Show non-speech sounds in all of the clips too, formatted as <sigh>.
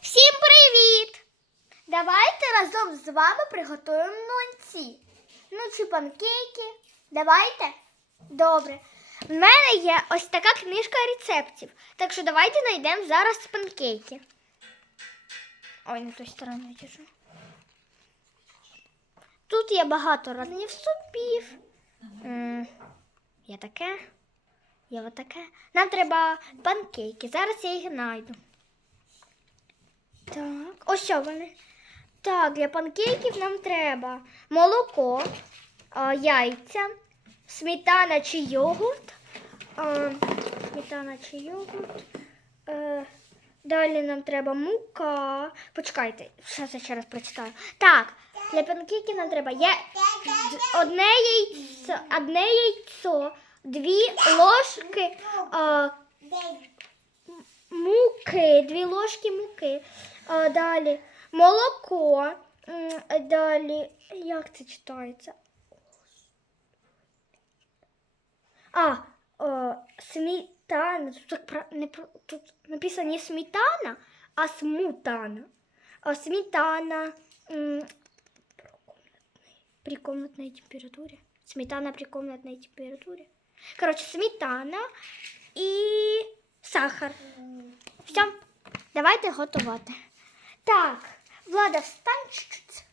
Всім привіт! Давайте разом з вами приготуємо млинці. Ну чи панкейки. Давайте. Добре. В мене є ось така книжка рецептів. Так що давайте знайдемо зараз панкейки. Ой, не той сторони держу. Тут є багато різних супів. Є таке. Є отаке. Нам треба панкейки. Зараз я їх знайду. Так, ось що вони. Так, для панкейків нам треба молоко, яйця, сметана чи йогурт. Сметана чи йогурт. Е, Далі нам треба мука. Почекайте, зараз я ще раз прочитаю. Так, для панкейків нам треба д- одне яйцо, одне яйцо, дві ложки муки, дві ложки муки. Далі молоко. Далі, як це читається? А, о, сметана. Тут, так, не, тут написано не сметана, а смутана. А, сметана при комнатной температуре. Сметана при комнатной температуре. Короче, сметана і сахар. Все, давайте готувати. Так, Влада, встань чуть-чуть.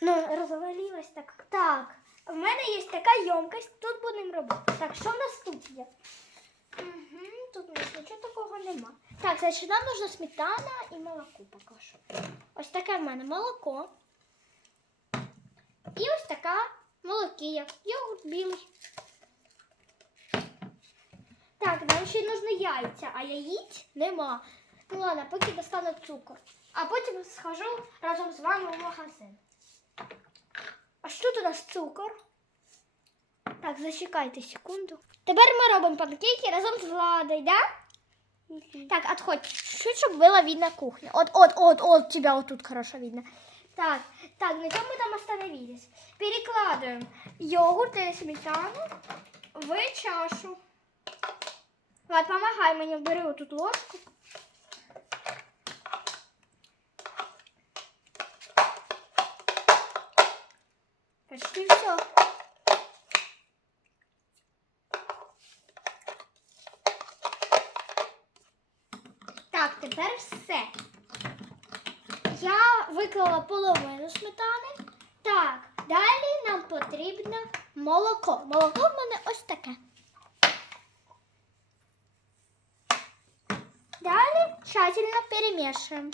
Ну, розвалилась так. Так, в мене є така ємкость, тут будемо робити. Так, що в нас тут є? Угу, тут у нас нічого такого нема. Так, значить, нам нужна сметана і молоко поки що. Ось таке в мене молоко. І ось така молокія. Йогурт білий. Так, нам ще нужно яйця, а яїць нема Ну ладно, поки достану цукор. А потім схожу разом з вами в магазин. А що тут у нас цукор? Так, зачекайте секунду. Тепер ми робимо панкейки разом з Владою, да? Так, отходь. Чуть, щоб было видно кухню. Вот, вот, вот, вот, тебя вот тут хорошо видно. Так, так, на чем мы там остановились? Перекладываем йогурт или сметану в чашу. Влад, помогай мені, бери вот тут ложку. Почти все. Так, тепер все. Я виклала половину сметани. Так, далі нам потрібно молоко. Молоко в мене ось таке. Далі тщательно перемішуємо.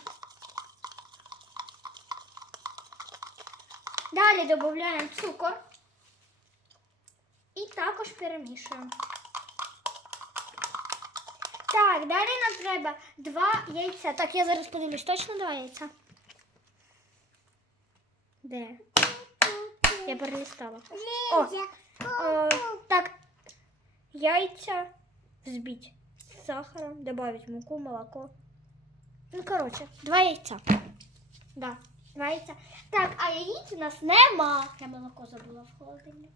Далі додаємо цукор і також перемішуємо. Так, далі нам треба два яйця. Так, я зараз подивлюсь, точно два яйця. Де? Я перелистала. О, о, так, яйця взбить з сахаром, добавить муку, молоко. Ну, коротше, два яйця. Да, два Яйця. Так, а яїць у нас нема. Я молоко забула в холодильник.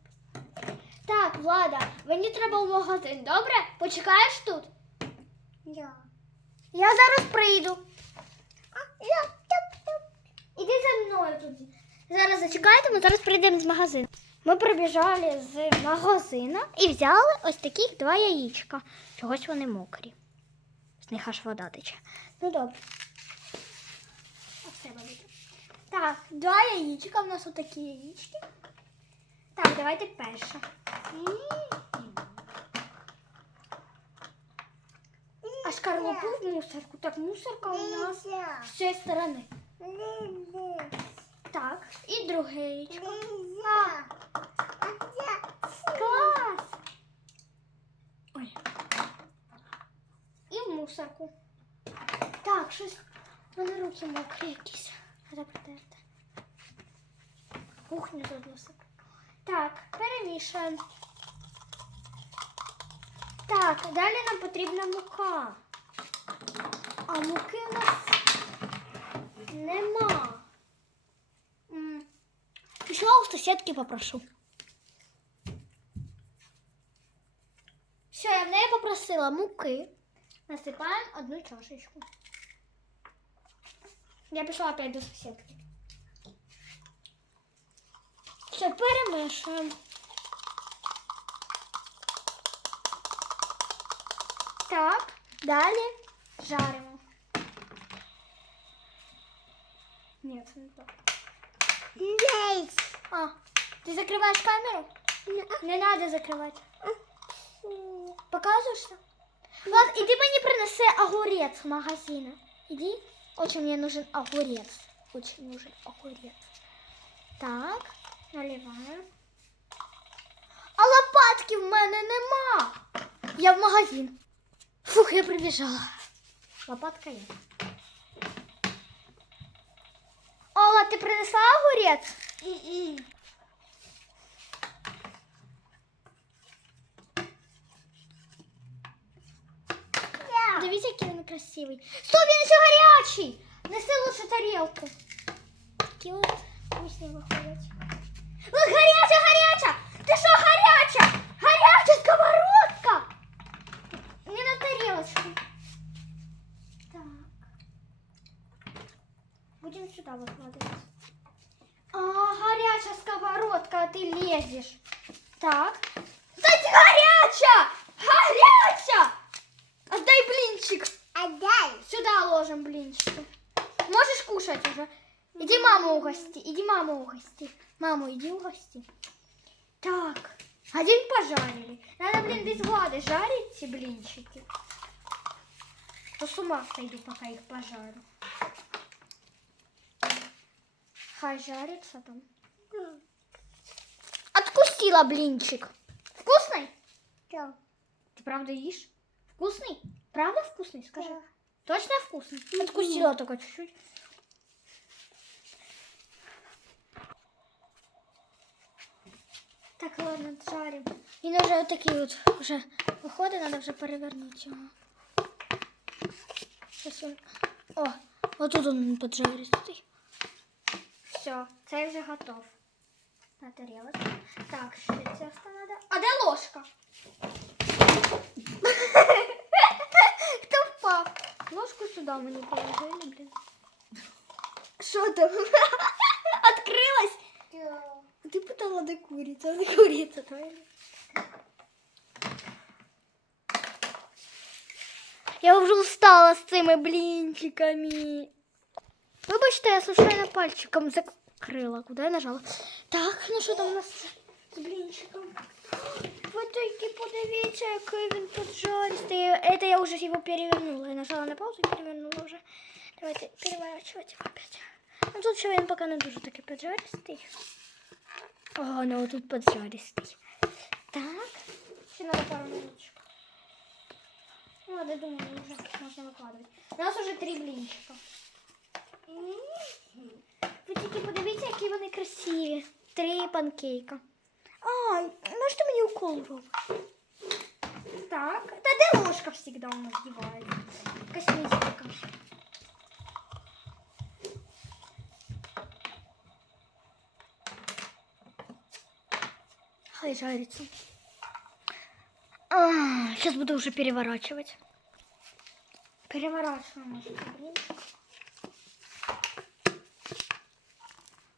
Так, Влада, мені треба в магазин, добре? Почекаєш тут? Я. Я зараз прийду. Іди за мною тут. Зараз зачекайте, ми зараз прийдемо з магазину. Ми прибіжали з магазину і взяли ось таких два яєчка. Чогось вони мокрі. З них аж вода тече. Ну добре. Оце водичка. Так, два яєчка. У нас отакі яєчки. Так, давайте перше. А шкарлупу в мусорку. Так, мусорка у нас з цієї сторони. Так, і друге яєчко. Клас! Ой. І в мусорку. Так, щось. У мене руки мокрі якісь. Треба протерти. Кухню задуса. Так, перемішуємо. Так, далі нам потрібна мука. А муки у нас нема. Пішла у сусідки попрошу. Все, я в неї попросила муки. Насипаємо одну чашечку. Я пішла опять до сусідки. Все, перемішуємо. Так, далі жаримо. Ні, це не так. А, ти закриваєш камеру? Не треба закривати. Показуєшся? Ладно, иди мне принеси огурец с магазина. Иди. Очень мне нужен огурец. Очень нужен огурец. Так, наливаем. А лопатки в мене нема. Я в магазин. Фух, я прибіжала. Лопатка є. Ола, ти принесла огурець? Дивіться, який він красивий. Стоп, він ще гарячий! Неси лучше тарілку. Такі от вкусні виходять. Ой, гаряча, гаряча! Ти що гаряча? Гаряча сковородка! Не на тарілочку. Так. Будемо сюди викладати. А, гаряча сковородка, а ти лезеш. Так. Кстати, гаряча! Сюда ложим блинчики. Можешь кушать уже. Иди маму угости. Иди маму угости. Маму, иди угости. Так. Один пожарили. Надо, блин, без воды жарить эти блинчики. То с ума сойду, пока их пожарю. Хай жарится там. Откусила блинчик. Вкусный? Да. Ты правда ешь? Вкусный? Правда вкусный? Скажи. Да. Точно вкусный? Откусила только чуть-чуть. Так, ладно, жарим. Він вже такий от вже виходить, треба вже перевернути його. Щас він... О, отут він поджаристий. Все, це вже готов. На тарілочку. Так, ще тесто треба. А де ложка? <laughs> Хто впав? Ложку сюди мені положили, блін. Що там? <laughs> Открилась? Да. Ти питала, де куриця, а не куриця твоя. Я вже устала з цими блінчиками. Вибачте, я случайно пальчиком закрила. Куди я нажала? Так, ну що там у нас з блінчиком? Ви тільки подивіться, який він поджаристий. Это я уже его перевернула. Я нажала на паузу і перевернула вже. Давайте переворачивать его опять. Ну тут ще він поки не дуже такий поджаристий. О, ну тут поджаристий. Так. Ще надо пару минуточек. Ну, ладно, думаю, уже можно выкладывать. У нас уже три блинчика. Ви тільки подивіться, які вони красиві. Три панкейка. Ай, можете мені укол робити? Так. Та де ложка завжди у нас дівається? Якась містика. Хай жарится. сейчас буду уже переворачивать. Переворачиваем может, блинчик.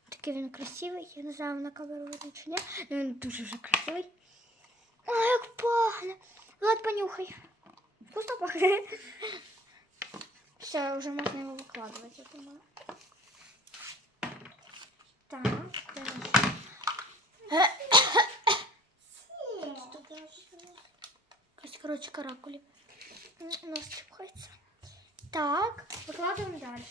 Такий він красивий. Я не знаю, на камеру видно чи ні. але Він дуже вже красивий. Ой, як пахне. Влад, понюхай. Вкусно пахне. Все, вже можна його викладувати, я думаю. Так, де наш? Якась, коротше, каракулі. М, У нас чіпається. Так, викладаємо далі.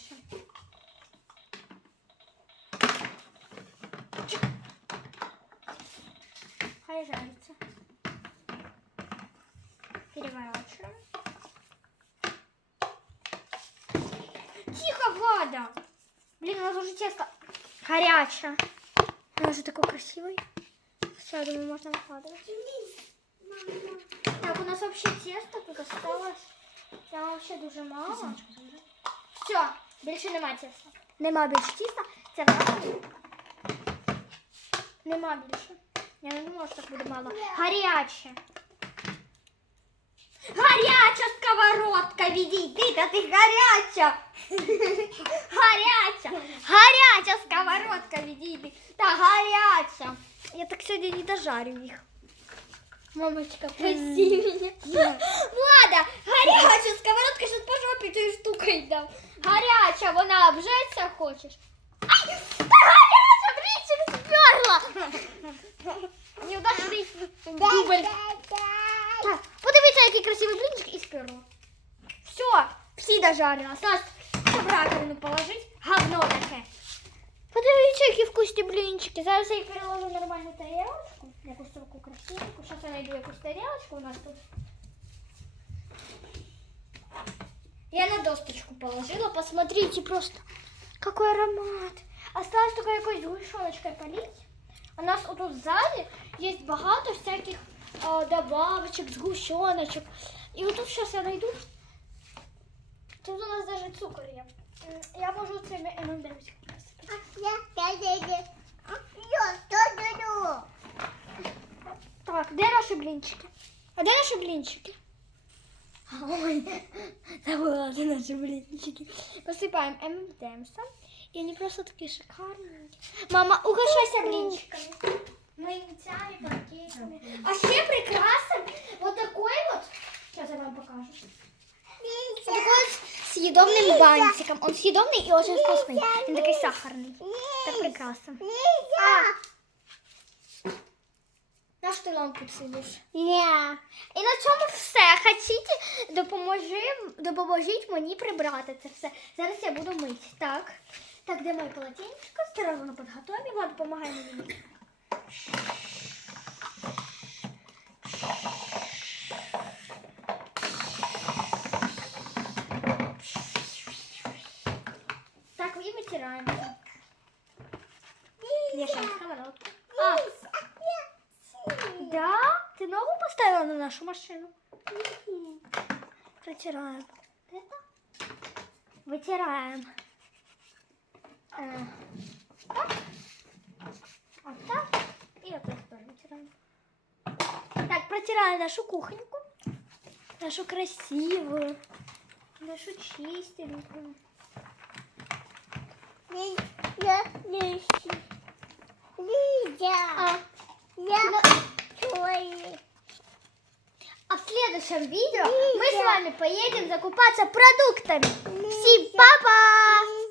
Хай жарится. Переворачиваем. Тихо, Влада! Блин, у нас уже тесто горячее. Он уже такой красивый. Все, я думаю, можно выкладывать. Так, у нас вообще тесто тут осталось. Там вообще дуже мало. Все, більше нема теста. Нема більше тіста. Це вакуум. Нема більше. Я не думала, що так буде мало. Гаряче. Гаряча сковородка, відійди, та ти гаряча. Гаряча, гаряча сковородка, відійди. Та гаряча. Я так сьогодні не дожарю їх. Мамочка, прости меня. Влада, гаряча сковородка, сейчас по жопі тією штукою дам. Гаряча, вона обжеться хочеш. Ай, та гаряча, блінчик сперла. Неудачний дубль. всі дожарила. Осталось все в раковину положить. Говно таке. Подивіться, які вкусні блінчики. Зараз я їх переложу в нормальну тарілочку. Якусь таку красивеньку. Зараз я знайду якусь тарілочку у нас тут. Я на досточку положила. Посмотрите просто, какой аромат. Осталось только якоюсь сгущеночкой полить. У нас вот тут сзади есть багато всяких э, добавочек, сгущеночек. И вот тут сейчас я найду. Тут у нас даже цукор є. М, Я можу цими M&M's насипати. Так, де наші блінчики? А де наші блінчики? Ой, забыла, де наші блінчики. Посипаємо M&M's. І вони просто такі шикарні. Мама, угощайся блінчиками. Млинцями, панкейками. А ще прикрасим вот такой вот. Сейчас я вам покажу. Вот такой вот съедобным бантиком. Он съедобный и очень вкусный. Он такой сахарный. Так прекрасно. А, на що ти лампу цілиш? Ні. І на цьому все. Хотіть, допоможи, допоможіть мені прибрати це все. Зараз я буду мити. Так. Так, де моє полотенечко? Осторожно підготові. Влад, допомагай мені. поставила на нашу машину? Протираем. Это? Вытираем. Э, так. Вот так. И вот так тоже вытираем. Так, протираем нашу кухоньку. Нашу красивую. Нашу чистенькую. А, а в следующем видео мы с вами поедем закупаться продуктами. Всем папа!